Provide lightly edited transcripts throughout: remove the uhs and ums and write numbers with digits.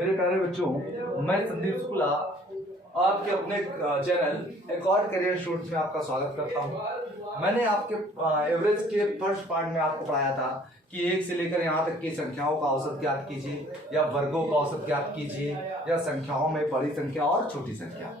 मेरे प्यारे बच्चों, मैं संदीप शुक्ला आपके अपने चैनल एकॉर्ड करियर स्टूडेंट्स में आपका स्वागत करता हूं। मैंने आपके एवरेज के फर्स्ट पार्ट में आपको पढ़ाया था कि एक से लेकर यहाँ तक की संख्याओं का औसत ज्ञात कीजिए, या वर्गों का औसत ज्ञात कीजिए, या संख्याओं में बड़ी संख्या और छोटी संख्या।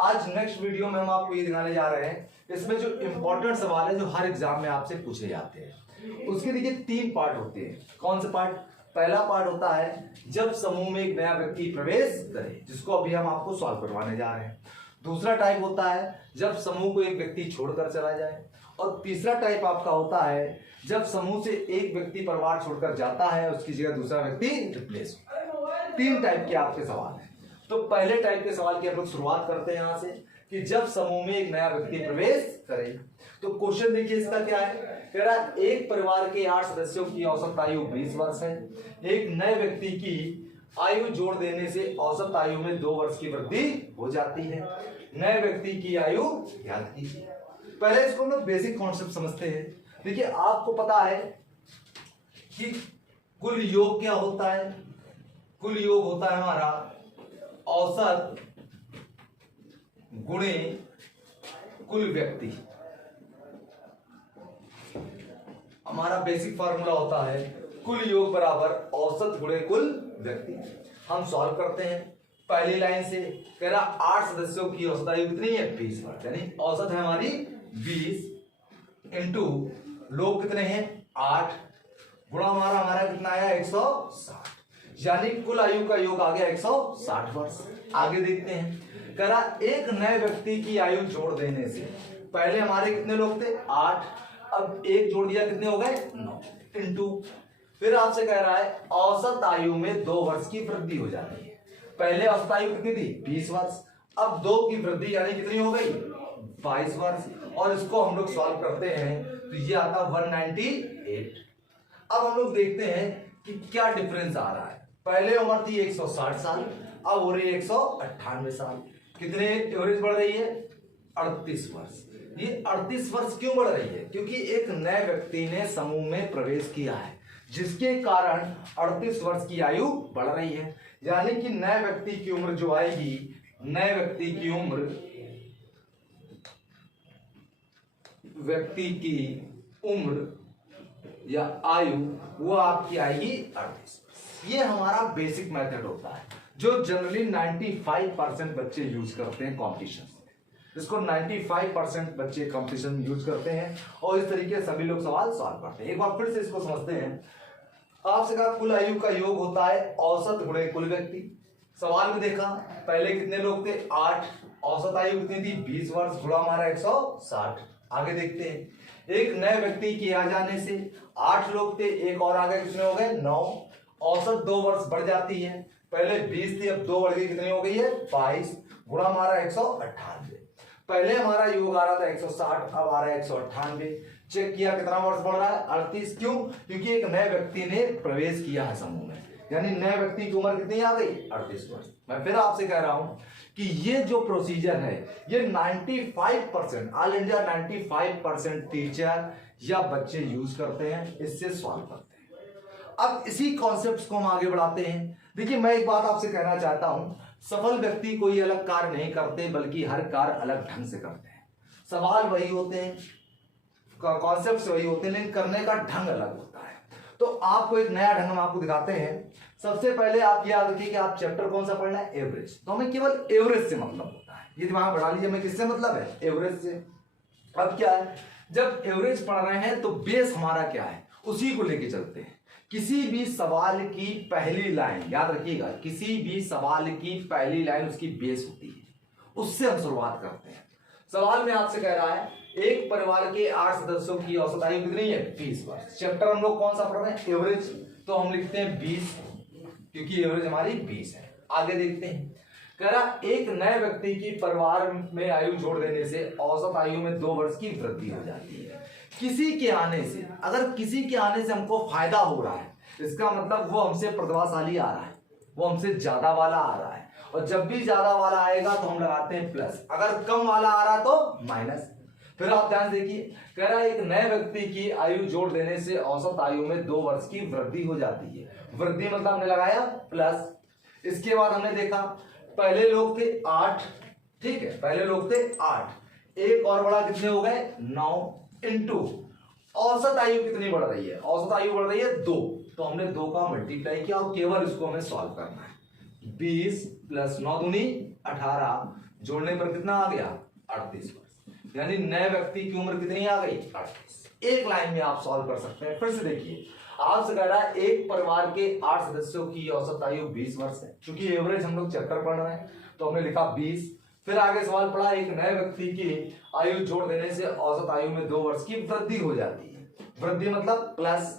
आज नेक्स्ट वीडियो में हम आपको ये दिखाने जा रहे हैं, इसमें जो इम्पोर्टेंट सवाल है जो हर एग्जाम में आपसे पूछे जाते हैं, उसके देखिए 3 पार्ट होते हैं। कौन से पार्ट? पहला पार्ट होता है जब समूह में एक नया व्यक्ति प्रवेश करे, जिसको अभी हम आपको सॉल्व करवाने जा रहे हैं। दूसरा टाइप होता है जब समूह को एक व्यक्ति छोड़कर चला जाए, और तीसरा टाइप आपका होता है जब समूह से एक व्यक्ति परिवार छोड़कर जाता है, उसकी जगह दूसरा व्यक्ति रिप्लेस हो। 3 टाइप के आपके सवाल हैं। तो पहले टाइप के सवाल की हम लोग शुरुआत करते हैं यहाँ से कि जब समूह में एक नया व्यक्ति प्रवेश करे। तो क्वेश्चन देखिए इसका क्या है, कह रहा है एक परिवार के 8 सदस्यों की औसत आयु 20 वर्ष है। एक नए व्यक्ति की आयु जोड़ देने से औसत आयु में 2 वर्ष की वृद्धि हो जाती है। नए व्यक्ति की आयु ज्ञात कीजिए। पहले इसको हम लोग बेसिक कॉन्सेप्ट समझते हैं। देखिए आपको पता है कि कुल योग क्या होता है? कुल योग होता है हमारा औसत गुणे कुल व्यक्ति। हमारा बेसिक फार्मूला होता है कुल योग बराबर औसत गुणे कुल व्यक्ति। हम सॉल्व करते हैं पहली लाइन से। कह रहा 8 सदस्यों की औसत आयु कितनी है? 20 वर्ष, यानी औसत है हमारी 20 इंटू लोग कितने हैं? 8 गुणा हमारा कितना आया? 160, यानी कुल आयु का योग आ गया 160 वर्ष। आगे देखते हैं, कह रहा एक नए व्यक्ति की आयु जोड़ देने से, पहले हमारे कितने लोग थे? 8, अब एक जोड़ दिया, कितने हो गए? 9 इंटू, फिर आपसे कह रहा है औसत आयु में 2 वर्ष की वृद्धि हो जाती है। पहले औसत आयु कितनी थी? 20 वर्ष, अब 2 की वृद्धि यानी कितनी हो गई? 22 वर्ष। और इसको हम लोग सॉल्व करते हैं तो ये आता 198। अब हम लोग देखते हैं कि क्या डिफरेंस आ रहा है। पहले उम्र थी 160 साल, अब हो रही है 198 साल। कितने एवरेज बढ़ रही है? 38 वर्ष। ये 38 वर्ष क्यों बढ़ रही है? क्योंकि एक नए व्यक्ति ने समूह में प्रवेश किया है, जिसके कारण 38 वर्ष की आयु बढ़ रही है। यानी कि नए व्यक्ति की उम्र जो आएगी, नए व्यक्ति की उम्र या आयु वो आपकी आएगी 38। ये हमारा बेसिक मेथड होता है जो जनरली 95% बच्चे यूज करते हैं कॉम्पिटिशन में। इसको 95% बच्चे कॉम्पिटिशन यूज करते हैं और इस तरीके से सभी लोग सवाल सॉल्व करते हैं। एक बार फिर से इसको समझते हैं। आपसे कहा कुल आयु का योग होता है औसत गुणे कुल व्यक्ति। सवाल में देखा पहले कितने लोग थे? 8, औसत आयु कितनी थी? 20 वर्ष, गुणा हमारा 160। आगे देखते हैं, एक नए व्यक्ति के आ जाने से 8 लोग थे, एक और आगे कितने हो गए? 9। औसत 2 वर्ष बढ़ जाती है, पहले 20 थी, अब 2 बढ़ गई, कितनी हो गई है? 22, गुणा हमारा 198। पहले हमारा योग आ रहा था 160, अब आ रहा है 198। चेक किया कितना वर्ष बढ़ रहा है? 38। क्यों? क्योंकि एक नए व्यक्ति ने प्रवेश किया है समूह में, यानी नए व्यक्ति की उम्र कितनी आ गई? 38 वर्ष। मैं फिर आपसे कह रहा हूं कि ये जो प्रोसीजर है ये 95% ऑल इंडिया 95% टीचर या बच्चे यूज करते हैं, इससे सॉल्व करते हैं। अब इसी कॉन्सेप्ट को हम आगे बढ़ाते हैं। देखिए मैं एक बात आपसे कहना चाहता हूं, सफल व्यक्ति कोई अलग कार्य नहीं करते, बल्कि हर कार्य अलग ढंग से करते हैं। सवाल वही होते हैं, कॉन्सेप्ट वही होते हैं, लेकिन करने का ढंग अलग होता है। तो आपको एक नया ढंग हम आपको दिखाते हैं। सबसे पहले आप याद रखिए कि आप चैप्टर कौन सा पढ़ना है? एवरेज। तो हमें केवल एवरेज से मतलब होता है, ये दिमाग बढ़ा लीजिए। हमें किससे मतलब है? एवरेज से। अब क्या है, जब एवरेज पढ़ रहे हैं तो बेस हमारा क्या है, उसी को लेके चलते हैं। किसी भी सवाल की पहली लाइन याद रखिएगा, किसी भी सवाल की पहली लाइन उसकी बेस होती है, उससे हम शुरुआत करते हैं। सवाल में आपसे कह रहा है एक परिवार के 8 सदस्यों की औसत आयु कितनी है? 20 वर्ष। चैप्टर हम लोग कौन सा पढ़ रहे हैं? एवरेज। तो हम लिखते हैं 20, क्योंकि एवरेज हमारी 20 है। आगे देखते हैं, कह रहा एक नए व्यक्ति की परिवार में आयु जोड़ देने से औसत आयु में 2 वर्ष की वृद्धि हो जाती है। किसी के आने से, अगर किसी के आने से हमको फायदा हो रहा है, इसका मतलब वो हमसे प्रतिभाशाली आ रहा है, वो हमसे ज्यादा वाला आ रहा है। और जब भी ज्यादा वाला आएगा तो हम लगाते हैं प्लस, अगर कम वाला आ रहा है तो माइनस। फिर आप ध्यान देखिए, कह रहा है एक नए व्यक्ति की आयु जोड़ देने से औसत आयु में 2 वर्ष की वृद्धि हो जाती है। वृद्धि मतलब हमने लगाया प्लस। इसके बाद हमने देखा पहले लोग थे 8, ठीक है, पहले लोग थे 8, एक और बड़ा कितने हो गए 9 इंटू औसत आयु कितनी बढ़ रही है, औसत आयु बढ़ रही है 2, तो हमने 2 का मल्टीप्लाई किया और केवल इसको हमें सॉल्व करना है। 20 प्लस 9 दूनी 18, जोड़ने पर कितना आ गया 38 वर्ष, यानी नए व्यक्ति की उम्र कितनी आ गई 38। एक लाइन में आप सॉल्व कर सकते हैं। फिर से देखिए, आपसे कह रहा है एक परिवार के 8 सदस्यों की औसत आयु 20 वर्ष है, क्योंकि एवरेज हम लोग चक्कर पढ़ रहे हैं तो हमने लिखा 20। फिर आगे सवाल पढ़ा एक नए व्यक्ति की आयु जोड़ देने से औसत आयु में 2 वर्ष की वृद्धि हो जाती है। वृद्धि मतलब प्लस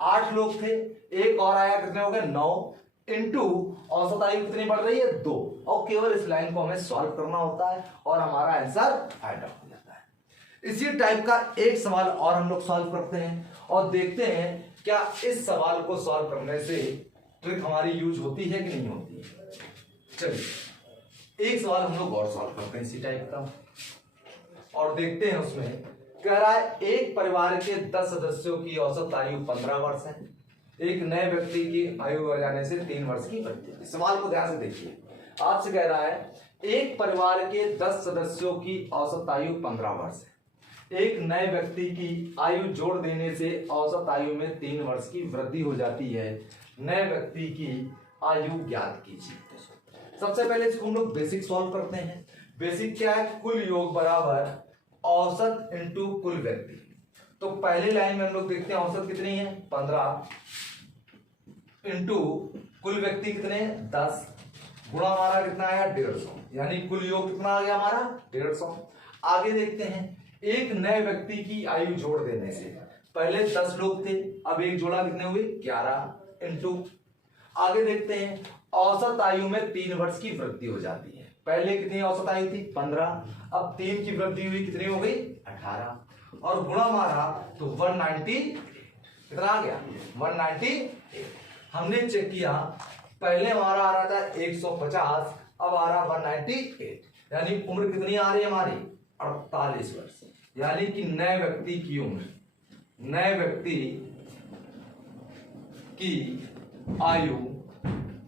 8 लोग थे, एक और आया कितने हो गए 9 इंटू औसत आयु कितनी बढ़ रही है 2, और केवल इस लाइन को हमें सॉल्व करना होता है और हमारा आंसर फाइंड आउट हो जाता है। इसी टाइप का एक सवाल और हम लोग सॉल्व करते हैं और देखते हैं क्या इस सवाल को सॉल्व करने से ट्रिक हमारी यूज होती है कि नहीं होती है। चलिए एक सवाल हम लोग और सॉल्व करते हैं इसी टाइप का और देखते हैं। उसमें कह रहा है एक परिवार के 10 सदस्यों की औसत आयु 15 वर्ष है, एक नए व्यक्ति की आयु बढ़ जाने से 3 वर्ष की बढ़ती है। सवाल को ध्यान से देखिए, आपसे कह रहा है एक परिवार के 10 सदस्यों की औसत आयु 15 वर्ष है, एक नए व्यक्ति की आयु जोड़ देने से औसत आयु में 3 वर्ष की वृद्धि हो जाती है, नए व्यक्ति की आयु ज्ञात कीजिए। सबसे पहले इसको हम लोग बेसिक सॉल्व करते हैं। बेसिक क्या है, कुल योग बराबर औसत इंटू कुल व्यक्ति। तो पहली लाइन में हम लोग देखते हैं औसत कितनी है 15 इंटू कुल व्यक्ति कितने हैं 10, गुणा हमारा कितना आया 150, यानी कुल योग कितना आ गया हमारा 150। आगे देखते हैं एक नए व्यक्ति की आयु जोड़ देने से, पहले 10 लोग थे, अब एक जोड़ा कितने हुए 11 इंटू, आगे देखते हैं औसत आयु में 3 वर्ष की वृद्धि हो जाती है। पहले कितनी औसत आयु थी 15, अब 3 की वृद्धि हुई कितनी हो गई 18, और गुणा मारा तो 190 कितना आ गया 198। हमने चेक किया पहले हमारा आ रहा था 150, अब आ रहा 198, यानी उम्र कितनी आ रही है हमारी 48 वर्ष, यानी कि नए व्यक्ति की उम्र, नए व्यक्ति की आयु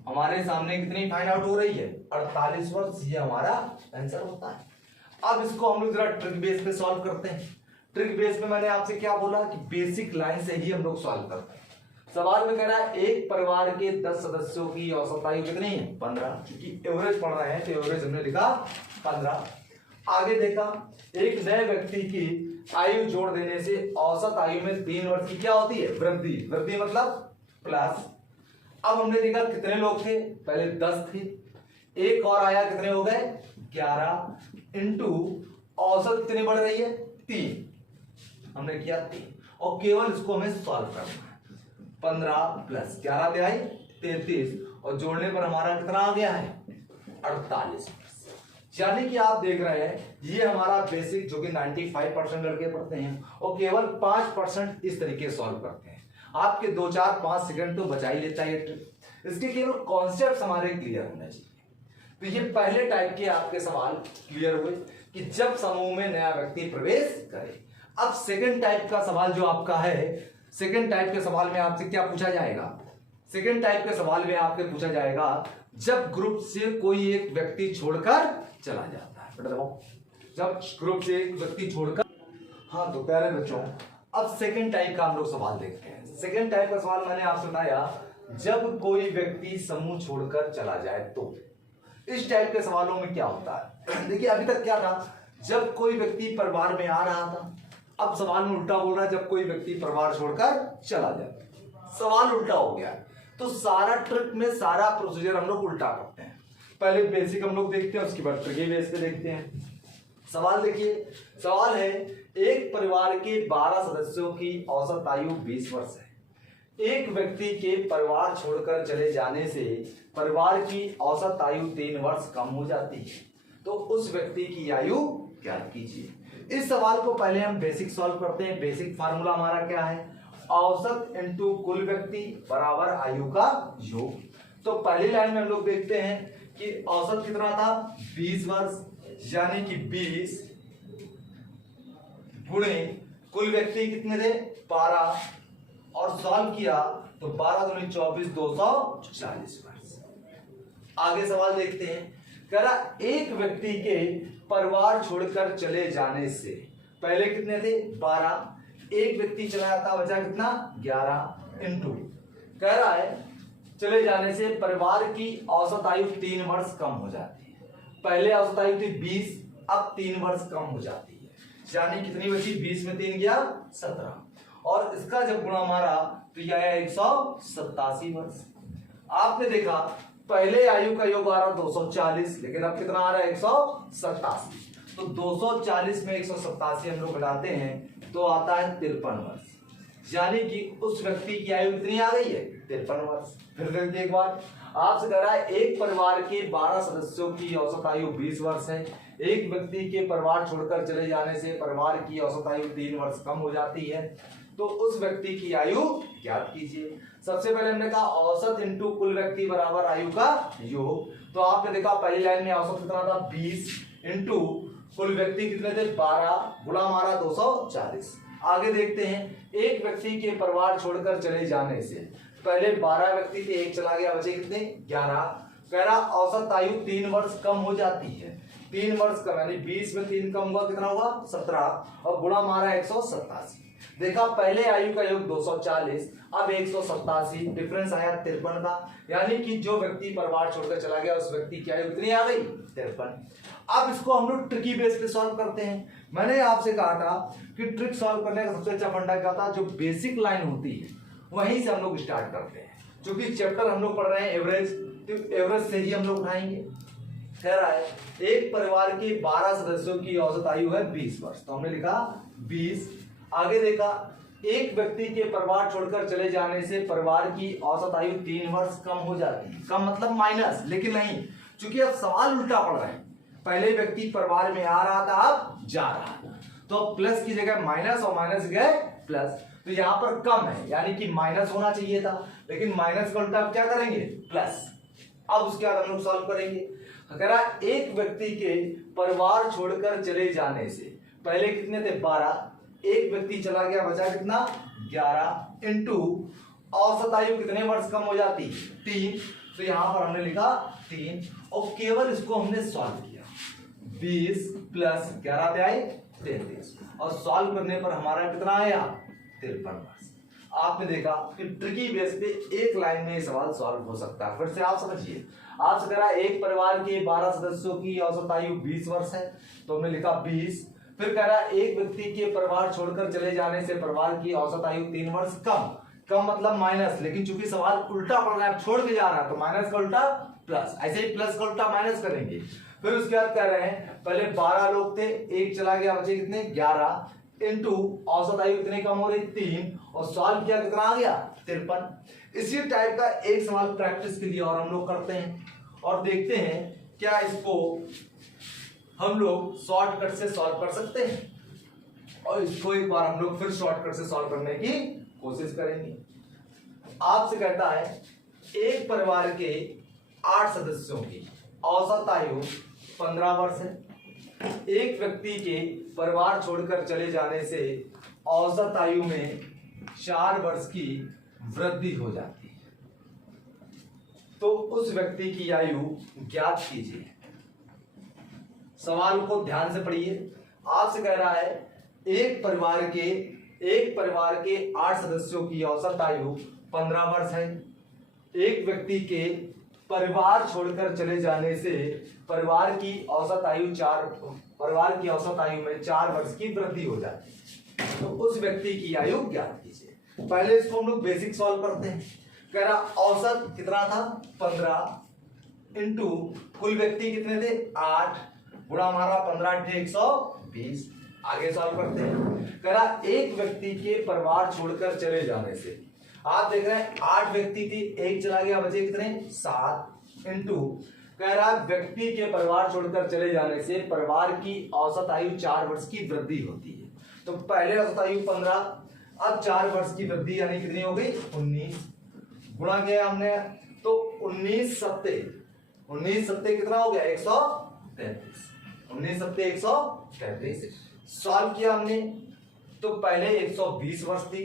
हमारे सामने कितनी फाइंड आउट हो रही है 48 वर्ष, ये हमारा आंसर होता है। अब इसको हम लोग जरा ट्रिक बेस पे सॉल्व करते हैं। ट्रिक बेस पे मैंने आपसे क्या बोला कि बेसिक लाइन से ही हम लोग सॉल्व करते हैं। सवाल में कह रहा है एक परिवार के 10 सदस्यों की औसत आयु कितनी है 15, क्योंकि एवरेज पढ़ रहे हैं तो एवरेज हमने लिखा 15। आगे देखा एक नए व्यक्ति की आयु जोड़ देने से औसत आयु में 3 वर्ष की क्या होती है वृद्धि, वृद्धि मतलब प्लस। अब हमने देखा कितने लोग थे, पहले 10 थे, एक और आया कितने हो गए 11 इंटू औसत कितनी बढ़ रही है 3, हमने किया 3, और केवल इसको हमें सॉल्व करना है। 15 प्लस 11 तिहाई 33, और जोड़ने पर हमारा कितना आ गया है 48। यानी कि आप देख रहे हैं ये हमारा बेसिक जो कि 95% लड़के पढ़ते हैं और केवल 5% इस तरीके सॉल्व करते हैं। आपके 2 4 5 सेकंड तो बचा ही लेता है ये ट्रिक। इसके केवल कॉन्सेप्ट हमारे क्लियर होने चाहिए। तो ये पहले टाइप के आपके सवाल क्लियर हुए कि जब समूह में नया व्यक्ति प्रवेश करे। अब सेकंड टाइप का सवाल जो आपका है, सेकंड टाइप के सवाल में आपसे क्या पूछा जाएगा, सेकंड टाइप के सवाल में आपसे पूछा जाएगा जब ग्रुप से कोई एक व्यक्ति छोड़कर चला जाता है। बेटा देखो, जब ग्रुप से एक व्यक्ति छोड़कर, हाँ तो प्यारे बच्चों अब सेकंड टाइप का हम लोग सवाल देखते हैं। सेकंड टाइप का सवाल मैंने आपसे बताया जब कोई व्यक्ति समूह छोड़कर चला जाए तो। इस टाइप के सवालों में क्या होता है, देखिए अभी तक क्या था, जब कोई व्यक्ति परिवार में आ रहा था, अब सवाल में उल्टा बोल रहा है जब कोई व्यक्ति परिवार छोड़कर चला जाए, सवाल उल्टा हो गया। तो सारा ट्रिक में सारा प्रोसीजर हम लोग उल्टा करते हैं। पहले बेसिक हम लोग देखते हैं, उसके बाद ट्रिक बेस पे देखते हैं। सवाल देखिए, सवाल है एक परिवार के 12 सदस्यों की औसत आयु 20 वर्ष है, एक व्यक्ति के परिवार छोड़कर चले जाने से परिवार की औसत आयु 3 वर्ष कम हो जाती है, तो उस व्यक्ति की आयु ज्ञात कीजिए। इस सवाल को पहले हम बेसिक सॉल्व करते हैं। बेसिक फार्मूला हमारा क्या है, औसत इंटू कुल व्यक्ति बराबर आयु का योग। तो पहली लाइन में हम लोग देखते हैं कि औसत कितना था 20 वर्ष, यानी कि 20 गुणे कुल व्यक्ति कितने थे 12, और सॉल्व किया तो 12 दूनी 24 240 वर्ष। आगे सवाल देखते हैं। कह रहा एक व्यक्ति के परिवार छोड़कर चले जाने से, पहले कितने थे 12, एक व्यक्ति चला जाता बचा कितना 11 इंटू, कह रहा है चले जाने से परिवार की औसत आयु 3 वर्ष कम हो जाती है। पहले औसत आयु थी 20, अब 3 वर्ष कम हो जाती है, यानी कितनी बची 20 में 3 गया 17, और इसका जब गुणा मारा तो यह आया 187 वर्ष। आपने देखा पहले आयु का योग आ रहा 240, लेकिन अब कितना आ रहा है 187, तो 240 में 187 हम लोग घटाते हैं तो आता है 53 वर्ष, यानी कि उस व्यक्ति की आयु कितनी आ गई है 53 वर्ष। फिर देखते एक बार, आपसे कह रहा है एक परिवार के 12 सदस्यों की औसत आयु 20 वर्ष है, एक व्यक्ति के परिवार छोड़कर चले जाने से परिवार की औसत आयु 3 वर्ष कम हो जाती है, तो उस व्यक्ति की आयु ज्ञात कीजिए। सबसे पहले हमने कहा औसत इंटू कुल व्यक्ति बराबर आयु का योग, तो आपने देखा पहली लाइन में औसत कितना था 20 इंटू कुल व्यक्ति कितने थे 12, गुणा मारा 240। आगे देखते हैं एक व्यक्ति के परिवार छोड़कर चले जाने से, पहले 12 व्यक्ति थे, एक चला गया, बचे कितने 11, कह रहा औसत आयु 3 वर्ष कम हो जाती है, 3 वर्ष कम, यानी 20 में 3 कम हुआ कितना हुआ 17, और गुणा मारा 187। देखा पहले आयु का योग 240, अब 187, डिफरेंस आया 53 का, यानी कि जो व्यक्ति परिवार छोड़कर चला गया उस व्यक्ति की आयु कितनी आ गई 53। अब इसको हम लोग ट्रिकी बेस पे सॉल्व करते हैं। मैंने आपसे कहा था कि ट्रिक सॉल्व करने का सबसे अच्छा फंडा क्या था, जो बेसिक लाइन होती है वहीं से हम लोग स्टार्ट करते हैं। क्योंकि चैप्टर हम लोग पढ़ रहे हैं एवरेज, तो एवरेज से ही हम लोग उठाएंगे। कह रहा है एक परिवार के 12 सदस्यों की औसत आयु है 20 वर्ष, तो हमने लिखा 20। आगे देखा एक व्यक्ति के परिवार छोड़कर चले जाने से परिवार की औसत आयु 3 वर्ष कम हो जाती है, कम मतलब माइनस, लेकिन नहीं, चूंकि अब सवाल उल्टा पड़ रहे हैं, पहले व्यक्ति परिवार में आ रहा था अब जा रहा था, तो प्लस की जगह माइनस और माइनस गए प्लस, तो यहां पर कम है यानी कि माइनस होना चाहिए था, लेकिन माइनस का उल्टा आप क्या करेंगे प्लस। अब उसके बाद हम लोग सॉल्व करेंगे। कह रहा एक व्यक्ति के परिवार छोड़कर चले जाने से, पहले कितने थे 12, एक व्यक्ति चला गया, बचा कितना 11 इंटू औसत आयु कितने वर्ष कम हो जाती 3, तो यहां पर हमने लिखा 3, और केवल इसको हमने सॉल्व किया, 20 प्लस 11 पे आए 33, और सॉल्व करने पर हमारा कितना आया 53 वर्ष। आपने देखा कि ट्रिकी बेस पे एक लाइन में ये सवाल सॉल्व हो सकता है। फिर से आप समझिए, आपसे कह रहा है एक परिवार के 12 सदस्यों की औसत आयु 20 वर्ष है, तो हमने लिखा 20। फिर कह रहा है एक व्यक्ति के परिवार छोड़कर चले जाने से परिवार की औसत आयु 3 वर्ष कम, कम मतलब माइनस, लेकिन चूंकि सवाल उल्टा पड़ रहा है, छोड़ के जा रहा है, तो माइनस का उल्टा प्लस, ऐसे ही प्लस का उल्टा माइनस करेंगे। फिर उसके बाद कह रहे हैं पहले 12 लोग थे, एक चला गया, बचे कितने 11 इंटू औसत आयु कितने कम हो रही 3, और सॉल्व किया कितना आ गया 53। इसी टाइप का एक सवाल प्रैक्टिस के लिए और हम लोग करते हैं और देखते हैं क्या इसको हम लोग शॉर्टकट से सॉल्व कर सकते हैं, और इसको एक बार हम लोग फिर शॉर्टकट से सॉल्व करने की कोशिश करेंगे। आपसे कहता है एक परिवार के 8 सदस्यों की औसत आयु 15 वर्ष है, एक व्यक्ति के परिवार छोड़कर चले जाने से औसत आयु में 4 वर्ष की वृद्धि हो जाती है, तो उस व्यक्ति की आयु ज्ञात कीजिए। सवाल को ध्यान से पढ़िए। आपसे कह रहा है एक परिवार के 8 सदस्यों की औसत आयु 15 वर्ष है, एक व्यक्ति के परिवार छोड़कर चले जाने से परिवार की औसत आयु में 4 वर्ष की वृद्धि हो जाती है, तो उस व्यक्ति की आयु ज्ञात कीजिए। पहले इसको हम लोग बेसिक सॉल्व करते हैं। कह रहा औसत कितना था 15 इंटू कुल व्यक्ति कितने थे 8, गुणा हमारा 15 120। आगे सॉल्व करते हैं। कह रहा एक व्यक्ति के परिवार छोड़कर चले जाने से, आप देख रहे हैं 8 व्यक्ति थी, एक चला गया, बचे कितने 7 इंटू कह रहा व्यक्ति के परिवार छोड़कर चले जाने से परिवार की औसत आयु 4 वर्ष की वृद्धि होती है, तो पहले औसत आयु 15, अब 4 वर्ष की वृद्धि यानी कितनी हो गई 19, गुणा किया हमने तो 19 सत्ते कितना हो गया 133, 19 सत्ते 133। सॉल्व किया हमने तो पहले 120 वर्ष थी,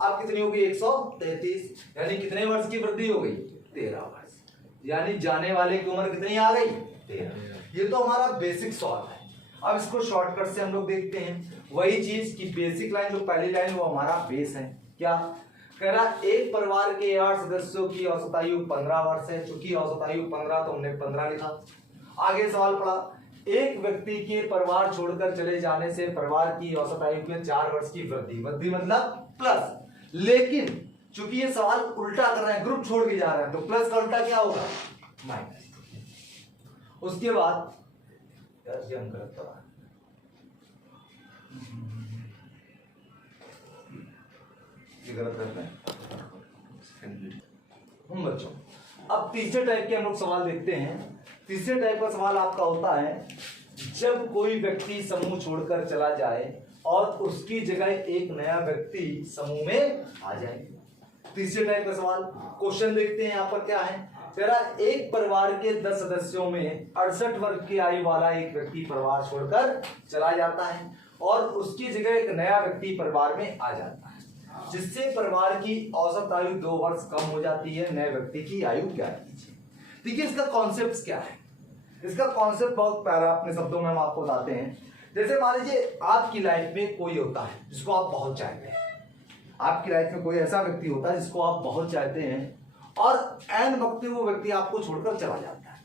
अब कितनी हो गई 133, यानी कितने वर्ष की वृद्धि हो गई 13 वर्ष। यानी जाने वाले की उम्र कितनी आ गई? 13। ये तो हमारा बेसिक सवाल है। अब इसको शॉर्टकट से हम लोग देखते हैं वही चीज की बेसिक लाइन जो पहली लाइन वो हमारा बेस है। क्या कह रहा? एक परिवार के 8 सदस्यों की औसत आयु 15 वर्ष है। चूंकि औसत आयु 15 तो हमने 15 लिखा। आगे सवाल पड़ा, एक व्यक्ति के परिवार छोड़कर चले जाने से परिवार की औसत आयु में 4 वर्ष की वृद्धि मतलब प्लस। लेकिन चूंकि ये सवाल उल्टा कर रहे हैं, ग्रुप छोड़ के जा रहे हैं, तो प्लस का उल्टा क्या होगा? माइनस। उसके बाद यार ये हम गलत पढ़ा, गलत करते हैं हम बच्चों। अब तीसरे टाइप के हम लोग सवाल देखते हैं। तीसरे टाइप का सवाल आपका होता है जब कोई व्यक्ति समूह छोड़कर चला जाए और उसकी जगह एक नया व्यक्ति समूह में आ जाए। तीसरे टाइप का सवाल क्वेश्चन देखते हैं यहाँ पर क्या है। तेरा एक परिवार के 10 सदस्यों में 68 वर्ष की आयु वाला एक व्यक्ति परिवार छोड़कर चला जाता है और उसकी जगह एक नया व्यक्ति परिवार में आ जाता है, जिससे परिवार की औसत आयु 2 वर्ष कम हो जाती है। नए व्यक्ति की आयु क्या कीजिए। देखिए इसका कॉन्सेप्ट क्या है। इसका कॉन्सेप्ट बहुत प्यारा, अपने शब्दों में हम आपको बताते हैं। जैसे मान लीजिए आपकी लाइफ में कोई होता है जिसको आप बहुत चाहते हैं। आपकी लाइफ में कोई ऐसा व्यक्ति होता है जिसको आप बहुत चाहते हैं और ऐन वक्त वो व्यक्ति आपको छोड़कर चला जाता है।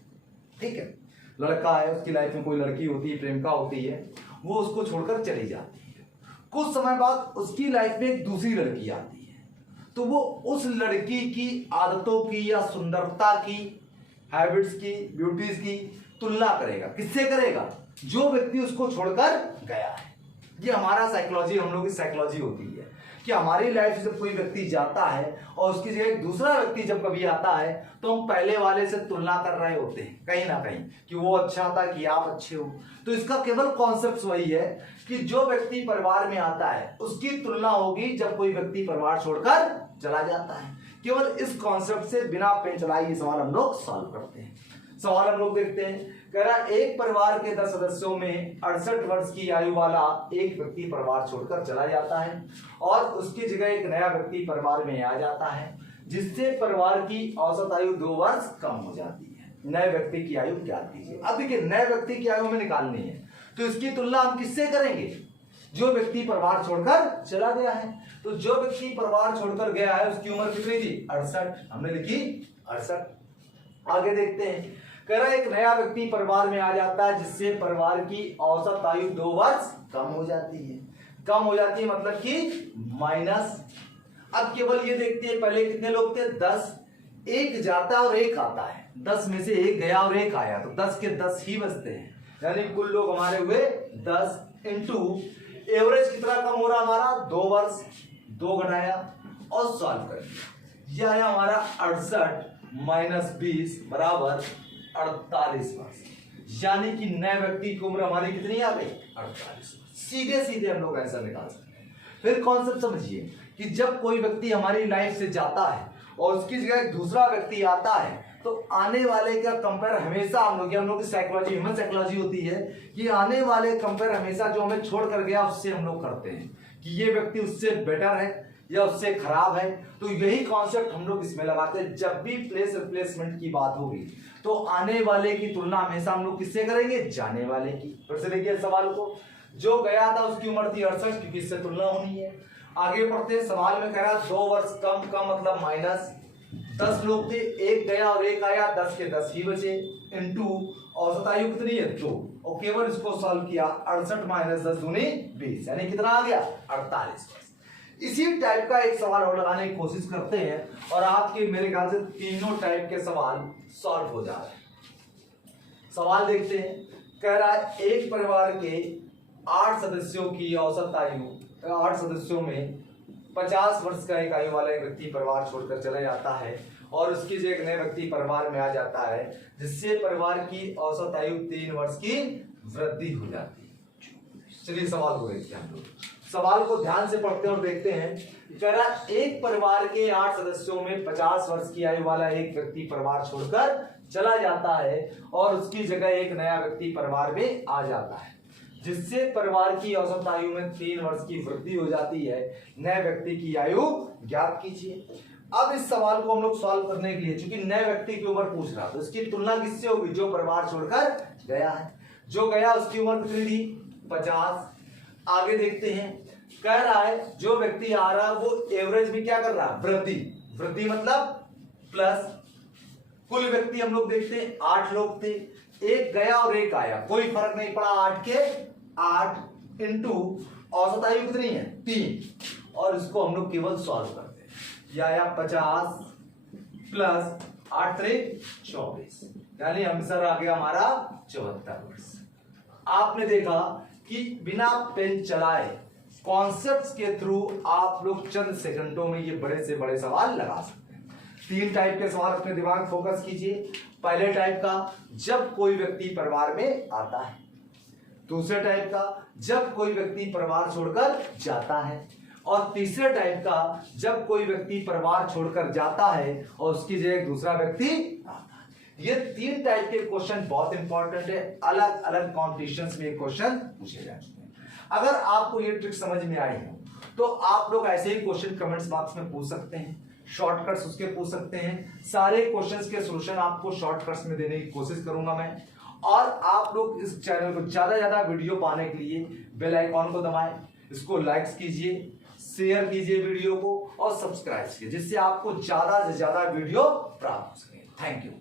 ठीक है, लड़का है, उसकी लाइफ में कोई लड़की होती है, प्रेमिका होती है, वो उसको छोड़कर चली जाती है। कुछ समय बाद उसकी लाइफ में एक दूसरी लड़की आती है, तो वो उस लड़की की आदतों की या सुंदरता की, हैबिट्स की, ब्यूटीज की तुलना करेगा। किससे करेगा? जो व्यक्ति उसको छोड़कर गया है। ये हमारा साइकोलॉजी, हम लोग की साइकोलॉजी होती है कि हमारी लाइफ से जब कोई व्यक्ति जाता है और उसकी जगह एक दूसरा व्यक्ति जब कभी आता है तो हम पहले वाले से तुलना कर रहे होते हैं कहीं ना कहीं कि वो अच्छा था कि आप अच्छे हो। तो इसका केवल कॉन्सेप्ट वही है कि जो व्यक्ति परिवार में आता है उसकी तुलना होगी जब कोई व्यक्ति परिवार छोड़कर चला जाता है। केवल इस कॉन्सेप्ट से बिना पेन चलाए ये सवाल हम लोग सॉल्व करते हैं। सवाल हम लोग देखते हैं। कह रहा एक परिवार के 10 सदस्यों में 68 वर्ष की आयु वाला एक व्यक्ति परिवार छोड़कर चला जाता है और उसकी जगह एक नया व्यक्ति परिवार में आ जाता है, जिससे परिवार की औसत आयु 2 वर्ष कम हो जाती है। नए व्यक्ति की आयु क्या कीजिए। अब देखिए नए व्यक्ति की आयु में निकालनी है तो इसकी तुलना हम किससे करेंगे? जो व्यक्ति परिवार छोड़कर चला गया है। तो जो व्यक्ति परिवार छोड़कर गया है उसकी उम्र कितनी थी? 68। हमने लिखी 68। आगे देखते हैं। कह रहा एक नया व्यक्ति परिवार में आ जाता है, जिससे परिवार की औसत आयु 2 वर्ष कम हो जाती है। कम हो जाती है मतलब कि माइनस। अब केवल ये देखते हैं पहले कितने लोग थे? 10। एक जाता है और एक आता है। 10 में से एक गया और एक आया तो 10 के 10 ही बचते हैं, यानी कुल लोग हमारे हुए 10 इंटू एवरेज कितना कम हो रहा हमारा? 2 वर्ष। 2 घटाया और सॉल्व कर दिया। यह है हमारा 68 माइनस 20 बराबर 48 वर्ष। यानी कि नए व्यक्ति की उम्र हमारी कितनी आ गई? 48 वर्ष। सीधे सीधे हम लोग ऐसा निकाल सकते हैं। फिर कॉन्सेप्ट समझिए कि जब कोई व्यक्ति हमारी लाइफ से जाता है और उसकी जगह एक दूसरा व्यक्ति आता है तो आने वाले का कंपेयर हमेशा हम लोग की साइकोलॉजी, ह्यूमन साइकोलॉजी होती है कि आने वाले कंपेयर हमेशा जो हमें छोड़ कर गया उससे हम लोग करते हैं कि ये व्यक्ति उससे बेटर है या उससे खराब है। तो यही कॉन्सेप्ट हम लोग इसमें लगाते हैं। जब भी प्लेस रिप्लेसमेंट की बात होगी तो आने वाले की तुलना हमेशा हम लोग किससे करेंगे? जाने वाले की। फिर से देखिए सवाल को, जो गया था उसकी उम्र थी 68 क्योंकि इससे तुलना होनी है। आगे बढ़ते हैं। सवाल में कह रहा 2 वर्ष कम का मतलब माइनस। 10 लोग थे, एक गया और एक आया, 10 के 10 ही बचे इंटू औसत आयु कितनी है? 2। और केवल इसको सॉल्व किया 68 माइनस 10 दूनी 20, यानी कितना आ गया? 48 वर्ष। इसी टाइप का एक सवाल और लगाने की कोशिश करते हैं और आपके मेरे ख्याल से तीनों टाइप के सवाल सॉल्व हो जा रहे हैं। सवाल देखते हैं। कह रहा है एक परिवार के 8 सदस्यों की औसत आयु, 8 सदस्यों में 50 वर्ष का एक आयु वाला एक व्यक्ति परिवार छोड़कर चला जाता है और उसकी जगह एक नए व्यक्ति परिवार में आ जाता है, जिससे परिवार की औसत आयु 3 वर्ष की वृद्धि हो जाती है। चलिए सवाल को देखते हैं हम लोग। सवाल को ध्यान से पढ़ते हैं और देखते हैं। कह रहा एक परिवार के 8 सदस्यों में 50 वर्ष की आयु वाला एक व्यक्ति परिवार छोड़कर चला जाता है और उसकी जगह एक नया व्यक्ति परिवार में आ जाता है, जिससे परिवार की औसत आयु में 3 वर्ष की वृद्धि हो जाती है। नए व्यक्ति की आयु ज्ञात कीजिए। अब इस सवाल को हम लोग सॉल्व करने के लिए, चूंकि नए व्यक्ति की उम्र पूछ रहा, तो इसकी तुलना किससे होगी? जो परिवार छोड़कर गया है। जो गया उसकी उम्र कितनी थी? 50। आगे देखते हैं, कह रहा है जो व्यक्ति आ रहा है वो एवरेज में क्या कर रहा है? वृद्धि। वृद्धि मतलब प्लस। कुल व्यक्ति हम लोग देखते हैं 8 लोग थे, एक गया और एक आया, कोई फर्क नहीं पड़ा। 8 के 8 इंटू औसत आयु कितनी है? 3। और इसको हम लोग केवल सॉल्व करते हैं। यह आया 50 प्लस 8 3 24, यानी आंसर आ गया हमारा 74 वर्ष। आपने देखा कि बिना पेन चलाए कॉन्सेप्ट्स के थ्रू आप लोग चंद सेकंडों में ये बड़े से बड़े सवाल लगा सकते हैं। 3 टाइप के सवाल अपने दिमाग फोकस कीजिए। पहले टाइप का, जब कोई व्यक्ति परिवार में आता है। दूसरे टाइप का, जब कोई व्यक्ति परिवार छोड़कर जाता है। और तीसरे टाइप का, जब कोई व्यक्ति परिवार छोड़कर जाता है और उसकी जगह दूसरा व्यक्ति आता है। ये 3 टाइप के क्वेश्चन बहुत इंपॉर्टेंट है, अलग अलग कॉम्पिटिशन्स में क्वेश्चन पूछे जा चुके हैं। अगर आपको ये ट्रिक समझ में आई है तो आप लोग ऐसे ही क्वेश्चन कमेंट्स बॉक्स में पूछ सकते हैं, शॉर्टकट्स उसके पूछ सकते हैं। सारे क्वेश्चंस के सॉल्यूशन आपको शॉर्टकट्स में देने की कोशिश करूंगा मैं। और आप लोग इस चैनल को ज्यादा ज्यादा वीडियो पाने के लिए बेल आइकॉन को दबाएं, इसको लाइक्स कीजिए, शेयर कीजिए वीडियो को और सब्सक्राइब कीजिए, जिससे आपको ज्यादा से ज्यादा वीडियो प्राप्त हो सके। Thank you.